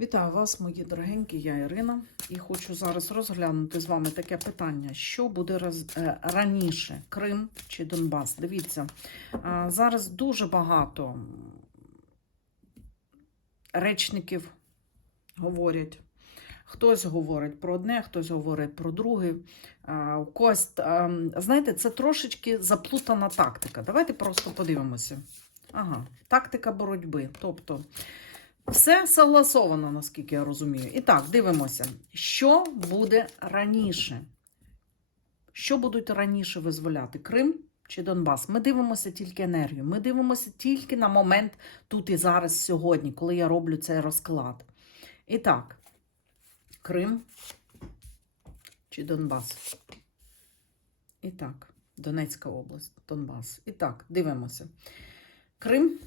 Вітаю вас, мої дорогенькі, я Ірина, і хочу зараз розглянути з вами таке питання: що буде е, раніше, Крим чи Донбас? Дивіться, зараз дуже багато речників говорять. Хтось говорить про одне, хтось говорить про друге. У когось, знаєте, це трошечки заплутана тактика. Давайте просто подивимося. Ага, тактика боротьби. Тобто. Все согласовано, наскільки я розумію. І так, дивимося, що буде раніше. Що будуть раніше визволяти? Крим чи Донбас? Ми дивимося тільки енергію. Ми дивимося тільки на момент тут і зараз, сьогодні, коли я роблю цей розклад. І так, Крим чи Донбас? І так, Донецька область, Донбас. І так, дивимося. Крим.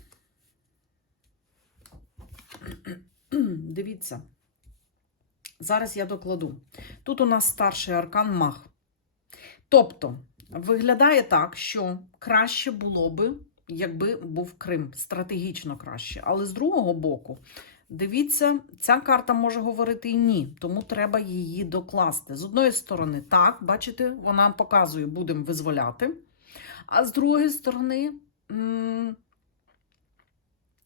Дивіться. Зараз я докладу. Тут у нас старший аркан мах. Тобто, виглядає так, що краще було би, якби був Крим, стратегічно краще. Але з другого боку, дивіться, ця карта може говорити і ні, тому треба її докласти. З одної сторони, так, бачите, вона показує, будемо визволяти. А з другої сторони,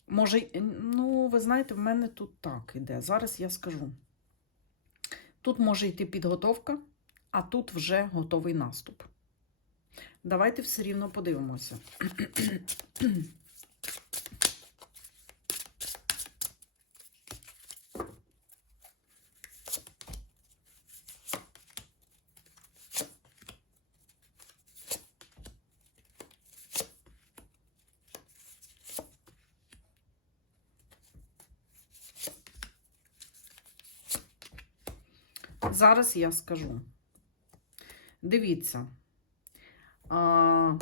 Може, ну, ви знаєте, в мене тут так іде. Зараз я скажу. Тут може йти підготовка, а тут вже готовий наступ. Давайте все рівно подивимося. Зараз я скажу. Дивіться, а,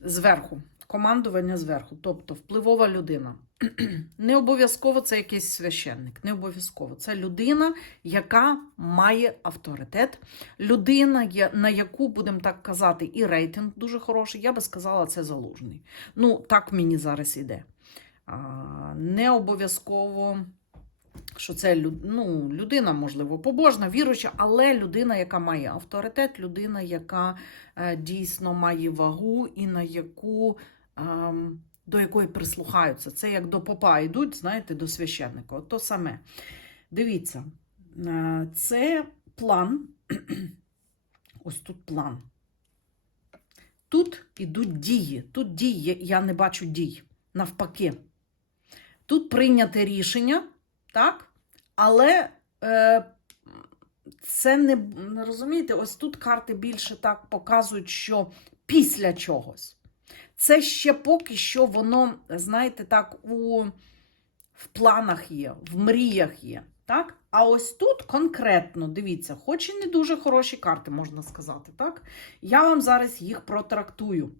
зверху, командування зверху, тобто впливова людина. Не обов'язково це якийсь священник, не обов'язково. Це людина, яка має авторитет, людина, на яку, будемо так казати, і рейтинг дуже хороший. Я би сказала, це залужний. Ну, так мені зараз іде. Не обов'язково що це ну, людина, можливо, побожна, віруюча, але людина, яка має авторитет, людина, яка е, дійсно має вагу і на яку, ем, до якої прислухаються. Це як до попа йдуть, знаєте, до священника. От то саме. Дивіться, е, це план. Ось тут план. Тут ідуть дії. Тут дії, я не бачу дій. Навпаки. Тут прийняте рішення, так? Але е, це не розумієте, ось тут карти більше так показують, що після чогось. Це ще поки що воно, знаєте, так, у, в планах є, в мріях є. Так? А ось тут конкретно, дивіться, хоч і не дуже хороші карти, можна сказати, так? Я вам зараз їх протрактую.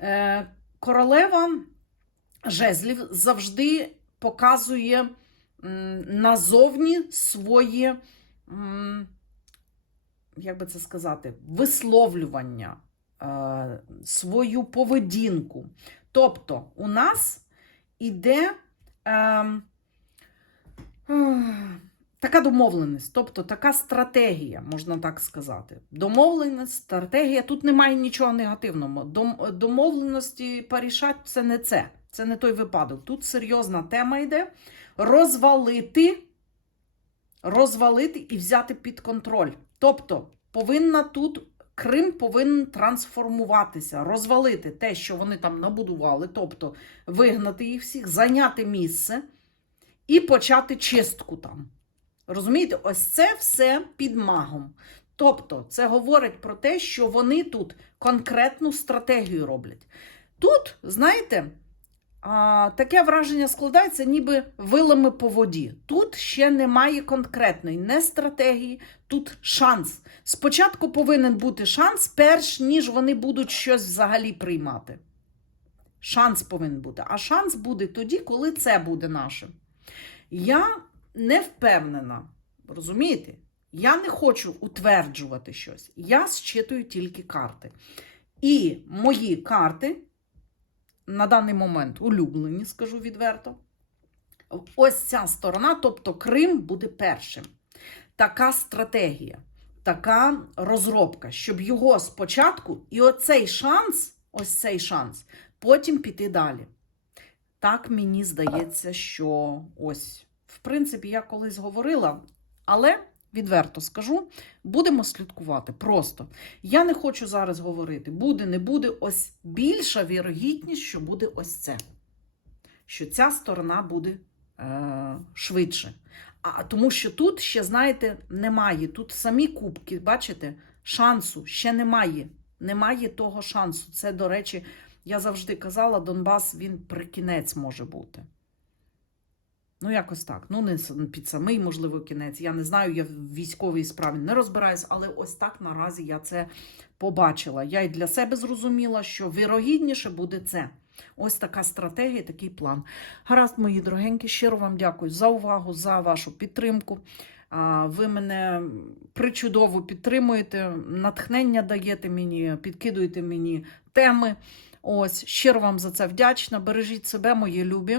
Е, королева жезлів завжди показує назовні своє, м, як би це сказати, висловлювання, е, свою поведінку. Тобто, у нас іде е, така домовленість, тобто така стратегія, можна так сказати. Домовленість, стратегія. Тут немає нічого негативного. Домовленості порішати це не це. Це не той випадок. Тут серйозна тема йде розвалити, розвалити і взяти під контроль. Тобто, повинна тут Крим повинен трансформуватися, розвалити те, що вони там набудували, тобто вигнати їх всіх, зайняти місце і почати чистку там. Розумієте, ось це все під магом. Тобто, це говорить про те, що вони тут конкретну стратегію роблять. Тут, знаєте, а, таке враження складається, ніби вилами по воді. Тут ще немає конкретної не стратегії, тут шанс. Спочатку повинен бути шанс, перш ніж вони будуть щось взагалі приймати. Шанс повинен бути. А шанс буде тоді, коли це буде наше. Я не впевнена, розумієте? Я не хочу утверджувати щось. Я зчитую тільки карти. І мої карти на даний момент улюблені, скажу відверто. ось ця сторона, тобто Крим буде першим. Така стратегія, така розробка, щоб його спочатку і оцей шанс, ось цей шанс, потім піти далі. Так мені здається, що ось, в принципі, я колись говорила, але відверто скажу, будемо слідкувати. Просто я не хочу зараз говорити, буде, не буде. Ось більша вірогідність, що буде ось це. Що ця сторона буде е, швидше. А тому що тут ще, знаєте, немає. Тут самі кубки, бачите, шансу ще немає. Немає того шансу. Це, до речі, я завжди казала, Донбас він при кінець може бути. Ну, якось так. Ну, не під самий, можливо, кінець. Я не знаю, я в військовій справі не розбираюсь, але ось так наразі я це побачила. Я й для себе зрозуміла, що вірогідніше буде це. Ось така стратегія, такий план. Гаразд, мої дорогенькі, щиро вам дякую за увагу, за вашу підтримку. Ви мене причудово підтримуєте, натхнення даєте мені, підкидуєте мені теми. Ось, щиро вам за це вдячна. Бережіть себе, мої любі,